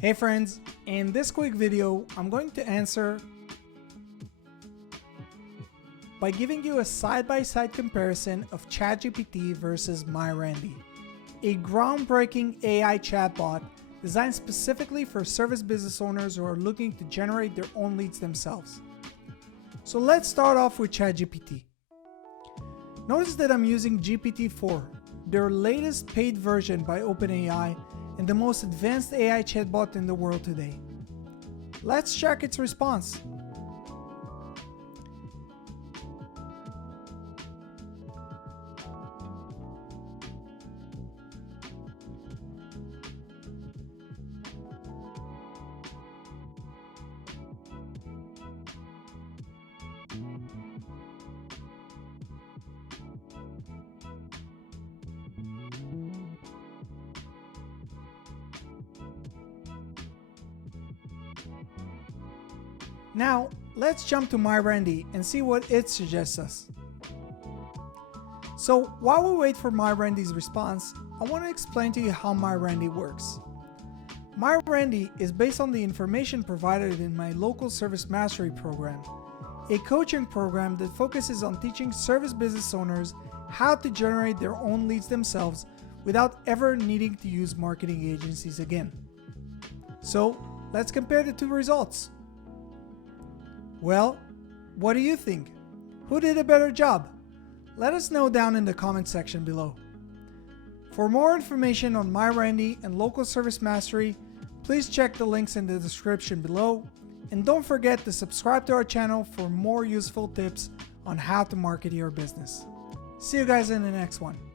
Hey friends, in this quick video, I'm going to answer by giving you a side-by-side comparison of ChatGPT versus MyRandy, a groundbreaking AI chatbot designed specifically for service business owners who are looking to generate their own leads themselves. So let's start off with ChatGPT. Notice that I'm using GPT-4, their latest paid version by OpenAI and the most advanced AI chatbot in the world today. Let's check its response. Now, let's jump to MyRandy and see what it suggests us. So, while we wait for MyRandy's response, I want to explain to you how MyRandy works. MyRandy is based on the information provided in my local service mastery program, a coaching program that focuses on teaching service business owners how to generate their own leads themselves without ever needing to use marketing agencies again. So, let's compare the two results. Well, what do you think? Who did a better job? Let us know down in the comment section below. For more information on MyRandy and Local Service Mastery, please check the links in the description below, and don't forget to subscribe to our channel for more useful tips on how to market your business. See you guys in the next one.